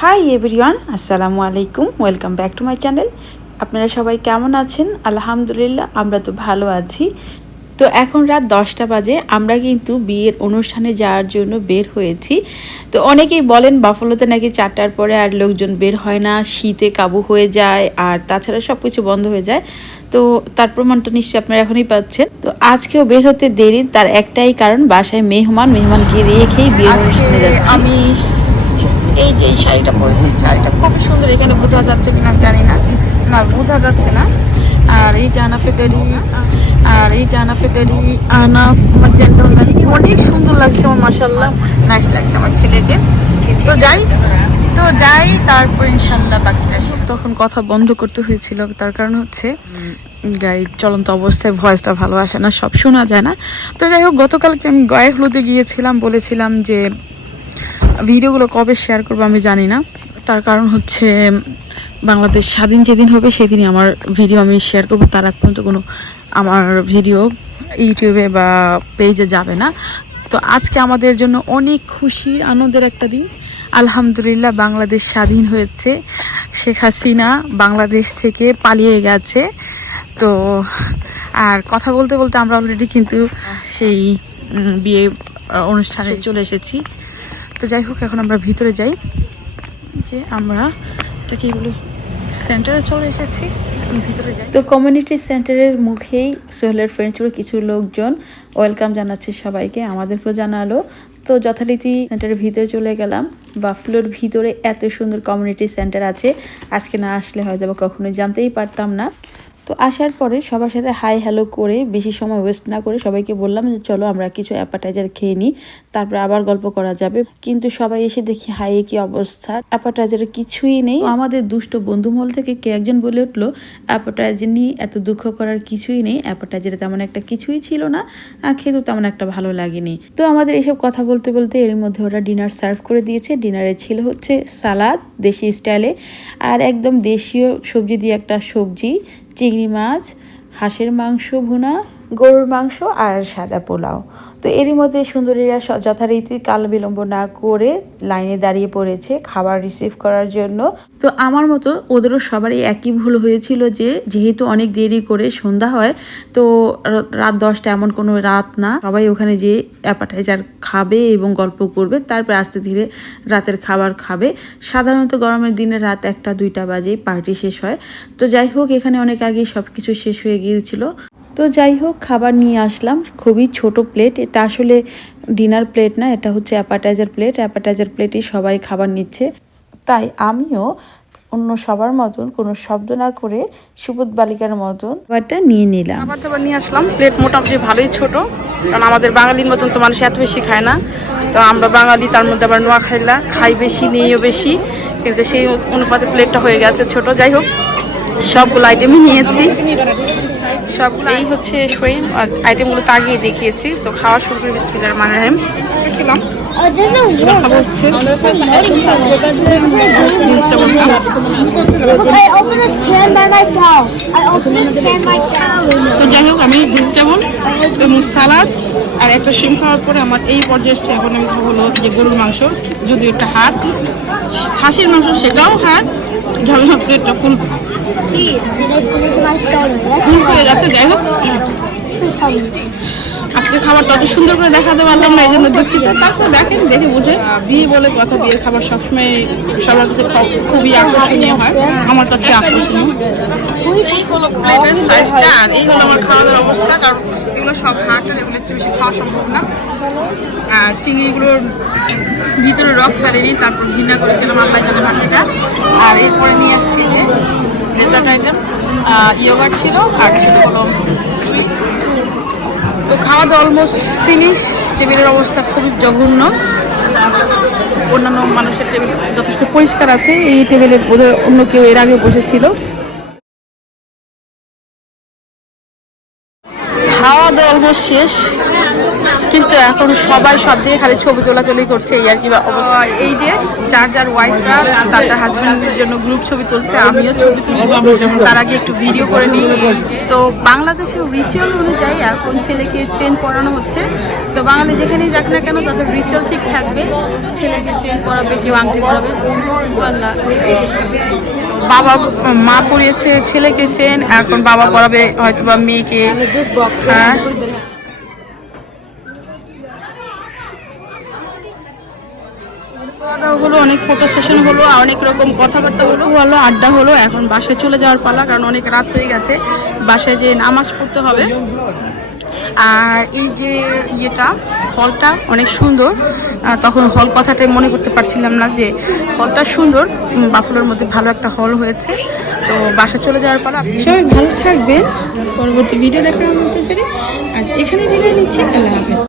Hi everyone, আসসালামু আলাইকুম। Welcome back to my channel. আপনারা সবাই কেমন আছেন? আলহামদুলিল্লাহ, আমরা তো ভালো আছি। তো এখন রাত 10টা বাজে। আমরা কিন্তু বিয়ের অনুষ্ঠানে যাওয়ার জন্য বের হয়েছি। তো অনেকেই বলেন বাফলোতে নাকি 4টার পরে আর লোকজন বের হয় না, শীতে কাবু হয়ে যায়, আর তাছাড়া সব কিছু বন্ধ হয়ে যায়। তো তার প্রমাণটা নিশ্চয়ই আপনারা এখনই পাচ্ছেন। তো আজকেও বের হতে দেরি, তার একটাই কারণ, বাসায় মেহমানকে রেখেই বিয়ের অনুষ্ঠানে যাচ্ছি। আমি এই যে শাড়িটা পরেছি, শাড়িটা খুবই সুন্দর। এখানে বোঝা যাচ্ছে কিনা জানি না, না বোঝা যাচ্ছে না। আর এই জানাফেটারি আনা ম্যাজেন্টা অনেক সুন্দর লাগছে আমার, মাশাআল্লাহ নাইস লাগছে আমার ছেলেকে। তো যাই তারপর ইনশাল্লাহ বাকিটা। তখন কথা বন্ধ করতে হয়েছিল, তার কারণ হচ্ছে গাড়ির চলন্ত অবস্থায় ভয়েসটা ভালো আসে না, সব শোনা যায় না। তো যাই হোক, গতকালকে আমি গায়ে হলুদে গিয়েছিলাম, বলেছিলাম যে ভিডিওগুলো কবে শেয়ার করবো আমি জানি না। তার কারণ হচ্ছে বাংলাদেশ স্বাধীন যেদিন হবে সেদিনই আমার ভিডিও আমি শেয়ার করবো, তার আগ পর্যন্ত কোনো আমার ভিডিও ইউটিউবে বা পেজে যাবে না। তো আজকে আমাদের জন্য অনেক খুশি আনন্দের একটা দিন। আলহামদুলিল্লাহ, বাংলাদেশ স্বাধীন হয়েছে। শেখ হাসিনা বাংলাদেশ থেকে পালিয়ে গেছে। তো আর কথা বলতে বলতে আমরা অলরেডি কিন্তু সেই বিয়ে অনুষ্ঠানে চলে এসেছি। তো যাই হোক, এখন আমরা ভিতরে যাই। যে আমরা এটা কি বলে সেন্টারে চলে এসেছি, এখন ভিতরে যাই। তো কমিউনিটি সেন্টারের মুখেই সোহেলের ফ্রেন্ডসগুলো কিছু লোকজন ওয়েলকাম জানাচ্ছে সবাইকে, আমাদেরকেও জানালো। তো যথারীতি সেন্টারের ভিতরে চলে গেলাম। বাফলোর ভিতরে এত সুন্দর কমিউনিটি সেন্টার আছে, আজকে না আসলে হয়তো বা কখনোই জানতেই পারতাম না। তো আসার পরে সবার সাথে হাই হ্যালো করে বেশি সময় ওয়েস্ট না করে সবাইকে বললাম যে চলো আমরা কিছু অ্যাপাটাইজার খেয়ে নিই, তারপরে আবার গল্প করা যাবে। কিন্তু সবাই এসে দেখি হাইয়ে কি অবস্থা, অ্যাপাটাইজারে কিছুই নেই। আমাদের দুষ্ট বন্ধুমহল থেকে কে একজন বলে উঠলো অ্যাপাটাইজার নিয়ে এত দুঃখ করার কিছুই নেই, অ্যাপাটাইজারে তেমন একটা কিছুই ছিল না, আর খেতেও তেমন একটা ভালো লাগেনি। তো আমাদের এসব কথা বলতে বলতে এর মধ্যে ওরা ডিনার সার্ভ করে দিয়েছে। ডিনারে ছিল হচ্ছে সালাদ দেশি স্টাইলে, আর একদম দেশীয় সবজি দিয়ে একটা সবজি, চিংড়ি মাছ, হাঁসের মাংস ভুনা, গরুর মাংস আর সাদা পোলাও। তো এরই মধ্যে সুন্দরীরা যথারীতি কাল বিলম্ব না করে লাইনে দাঁড়িয়ে পড়েছে খাবার রিসিভ করার জন্য। তো আমার মতো ওদেরও সবারই একই ভুল হয়েছিল যে যেহেতু অনেক দেরি করে সন্ধ্যা হয়, তো রাত 10টা এমন কোনো রাত না, সবাই ওখানে যে অ্যাপাটাইজার খাবে এবং গল্প করবে, তারপর আস্তে ধীরে রাতের খাবার খাবে। সাধারণত গরমের দিনে রাত 1টা 2টা বাজেই পার্টি শেষ হয়। তো যাই হোক, এখানে অনেক আগেই সব কিছু শেষ হয়ে গিয়েছিল। তো যাই হোক, খাবার নিয়ে আসলাম, খুবই ছোট প্লেট। এটা আসলে ডিনার প্লেট না, এটা হচ্ছে অ্যাপাটাইজার প্লেট। অ্যাপাটাইজার প্লেটই সবাই খাবার নিচ্ছে, তাই আমিও অন্য সবার মতন কোনো শব্দ না করে সুবোধ বালিকার মতন খাবারটা নিয়ে নিলাম। খাবার দাবার নিয়ে আসলাম, প্লেট মোটামুটি ভালোই ছোট, কারণ আমাদের বাঙালির মতন তো মানুষ এত বেশি খায় না। তো আমরা বাঙালি, তার মধ্যে আবার নোয়াখাইলা, খাই বেশি নেইও বেশি, কিন্তু সেই অনুপাতে প্লেটটা হয়ে গেছে ছোট। যাই হোক, সবগুলো আইটেমই নিয়েছি, সবগুলো এই হচ্ছে শোয়েন আইটেমগুলো তাগিয়ে দেখিয়েছি। তো খাওয়া শুরু করে বিসমিল্লাহির রহমানির রহিম খেলাম। খাবো হচ্ছে তো যাই হোক, আমি ভেজিটেবল এবং সালাদ আর একটা শিম খাওয়ার পরে আমার এই পর্যায়ে এসছে। এখন আমি খাবো হলো যে গরুর মাংস, যদি একটা হাত হাঁসের মাংস, সেটাও হাত ঝাল প্লেটটা ফুল হয়ে গেছে। যাই হোক, আজকে খাবারটা অত সুন্দর করে দেখাতে পারলাম না, এই জন্য দুঃখিত। তারপরে দেখেন, দেখে বুঝে বিয়ে বলে কথা, বিয়ের খাবার সবসময় সবার কাছে খুবই আকর্ষণীয় হয়, আমার কাছে আকর্ষণীয়। এই হলো প্লেটের সাইজটা, আর এই হলো আমার খাওয়া দাওয়ার অবস্থা। কারণ এগুলো সব হাট, আর এগুলোর চেয়ে বেশি খাওয়া সম্ভব না। আর চিংড়িগুলোর ভিতরে রক ফেলেনি, তারপর ঘৃণা করে খেলাম আল্লাহ জানে ভাতিটা। আর এরপরে নিয়ে আসছি যে ডেজার্ট আইটেম, ইয়োগার্ট ছিল, আর ছিল হলো সুইট। তো খাওয়া দাওয়া অলমোস্ট ফিনিশ। টেবিলের অবস্থা খুবই জঘন্য, অন্যান্য মানুষের টেবিল যথেষ্ট পরিষ্কার আছে, এই টেবিলে বোধহয় অন্য কেউ এর আগে বসেছিল। খাওয়া দাওয়া অলমোস্ট শেষ, কিন্তু এখন সবাই সব দিকে খালি ছবি তোলাতুলি করছে, এই আর কি অবস্থা। এই যে যার যার ওয়াইফরা তার হাজবেন্ডের জন্য গ্রুপ ছবি তুলছে, আমিও ছবি তুলবো, তার আগে একটু ভিডিও করে নিই। তো বাংলাদেশের রিচুয়াল অনুযায়ী এখন ছেলেকে চেন পরানো হচ্ছে। তো বাঙালি যেখানেই যাক না কেন তাদের রিচুয়াল ঠিক থাকবে, ছেলেকে চেন পরাবে, কেউ আংটি পরাবে। বাবা মা পরিয়েছে ছেলেকে চেন, এখন বাবা পরাবে হয়তো বা মেয়েকে। হ্যাঁ হলো, অনেক ফটো সেশন হলো, অনেক রকম কথাবার্তা হলো, আড্ডা হলো। এখন বাসায় চলে যাওয়ার পালা, কারণ অনেক রাত হয়ে গেছে, বাসায় যে নামাজ পড়তে হবে। আর এই যে ইয়েটা হলটা অনেক সুন্দর, তখন হল কথাটাই মনে করতে পারছিলাম না যে হলটা সুন্দর, বাফলোর মধ্যে ভালো একটা হল হয়েছে। তো বাসা চলে যাওয়ার পালা। সবাই ভালো থাকবেন, পরবর্তী ভিডিও দেখার মতো। আর এখানে বিদায় নিচ্ছি, আল্লাহ হাফেজ।